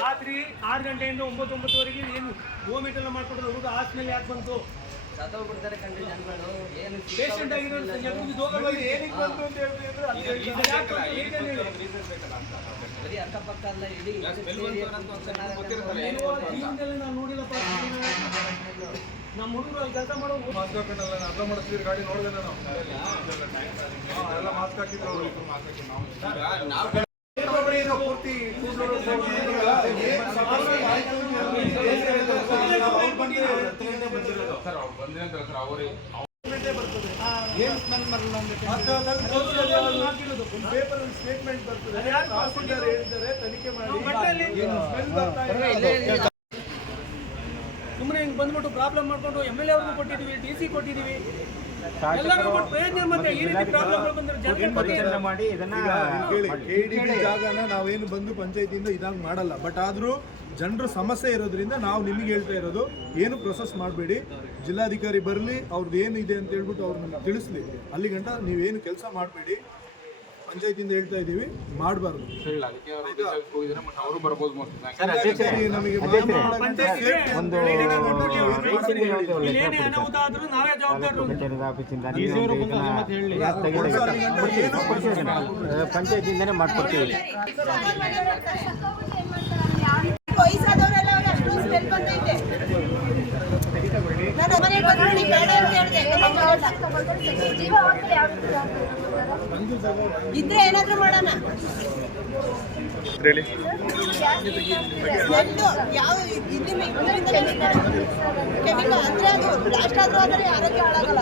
ರಾತ್ರಿ 6 ಗಂಟೆಯಿಂದ 9-9ವರೆಗೆ ಏನು ಗೋಮಿಟ್ ಎಲ್ಲ ಮಾಡ್ಕೊಡೋದು ಹುಡುಗ ಆಸ್ಮೇಲೆ ಯಾಕೆ ಬಂತು ಸತ್ತೋಗ್ಬಿಡ್ತಾರೆ ಕಂಡ್ರಿ ಜನಗಳು. ಏನು ಪೇಷಂಟ್ ಆಗಿರೋದು ಏನಕ್ಕೆ ಬಂತು ಅಂತ ಬರೀ ಅಕ್ಕಪಕ್ಕ ಅಲ್ಲ ಇಡೀ ನಾವು ನೋಡಿಲ್ಲಪ್ಪ. ನಮ್ಮ ಹುಡುಗರು ಕೆಲಸ ಮಾಡೋ ಮಾಸ್ಕ್ ಹಾಕೊಂಡಲ್ಲ ಅರ್ಧ ಮಾಡಿಸ್ತೀರಿ ಗಾಡಿ ನೋಡಿದೆ ನಾನು ಎಲ್ಲ ಮಾಸ್ಕ್ ಹಾಕಿದ್ರು ಪೂರ್ತಿ ಪೇಪರ್ ಸ್ಟೇಟ್ಮೆಂಟ್ ಬರ್ತದೆ, ತಹಸೀಲ್ದಾರ್ ಹೇಳಿದ್ದಾರೆ ತನಿಖೆ ಮಾಡಿ. ಸುಮ್ಮನೆ ಹಿಂಗೆ ಬಂದ್ಬಿಟ್ಟು ಪ್ರಾಬ್ಲಮ್ ಮಾಡ್ಕೊಂಡು MLA ಅವ್ರಿಗೂ ಕೊಟ್ಟಿದ್ದೀವಿ, DC ಕೊಟ್ಟಿದ್ದೀವಿ, ಎಲ್ಲರೂ ಕೊಟ್ಟು ಪ್ರಯೋಜನ. ಮತ್ತೆ ಈ ರೀತಿ ಪ್ರಾಬ್ಲಮ್ಗಳು ಬಂದ್ರೆ ಜನರಿಗೆ ಮಾಡಿ ಇದನ್ನ KDB ಜಾಗನ ನಾವೇನು ಬಂದು ಪಂಚಾಯತಿಯಿಂದ ಇದಂಗೆ ಮಾಡಲ್ಲ. ಬಟ್ ಆದರೂ ಜನರ ಸಮಸ್ಯೆ ಇರೋದ್ರಿಂದ ನಾವು ನಿಮಗೆ ಹೇಳ್ತಾ ಇರೋದು, ಏನು ಪ್ರೊಸೆಸ್ ಮಾಡಬೇಡಿ. ಜಿಲ್ಲಾಧಿಕಾರಿ ಬರಲಿ, ಅವ್ರದ್ದು ಏನಿದೆ ಅಂತ ಹೇಳ್ಬಿಟ್ಟು ಅವ್ರು ನಮ್ಗೆ ತಿಳಿಸ್ಲಿ. ಅಲ್ಲಿ ಗಂಟ ನೀವೇನು ಕೆಲಸ ಮಾಡಬೇಡಿ. ಪಂಚಾಯತಿಯಿಂದ ಹೇಳ್ತಾ ಇದ್ದೀವಿ, ಮಾಡಬಾರ್ದು. ಅನಾಹುತ ಆದ್ರೂ ನಾವೇ ಜವಾಬ್ದಾರರು. ಪಂಚಾಯತಿಯಿಂದನೇ ಮಾಡ್ಕೊಡ್ತೀವಿ. ವಯಸ್ಸಾದವರೆಲ್ಲ ಅಷ್ಟು ಸ್ಮೆಲ್ ಬಂದೈತೆ. ನಾನು ಮನೆಗೆ ಬಂದು ಬೇಡ ಅಂತ ಹೇಳಿದೆ. ಇದ್ರೆ ಏನಾದ್ರೂ ಮಾಡೋಣ. ಸ್ಮೆಲ್ಲು ಯಾವ ಇದರಿಂದ ಕೆಮಿಕಲ್ ಅಂದ್ರೆ ಅದು ಬ್ಲಾಸ್ಟ್ ಆದ್ರೂ ಆದರೆ ಆರೋಗ್ಯ ಹಾಳಾಗಲ್ಲ.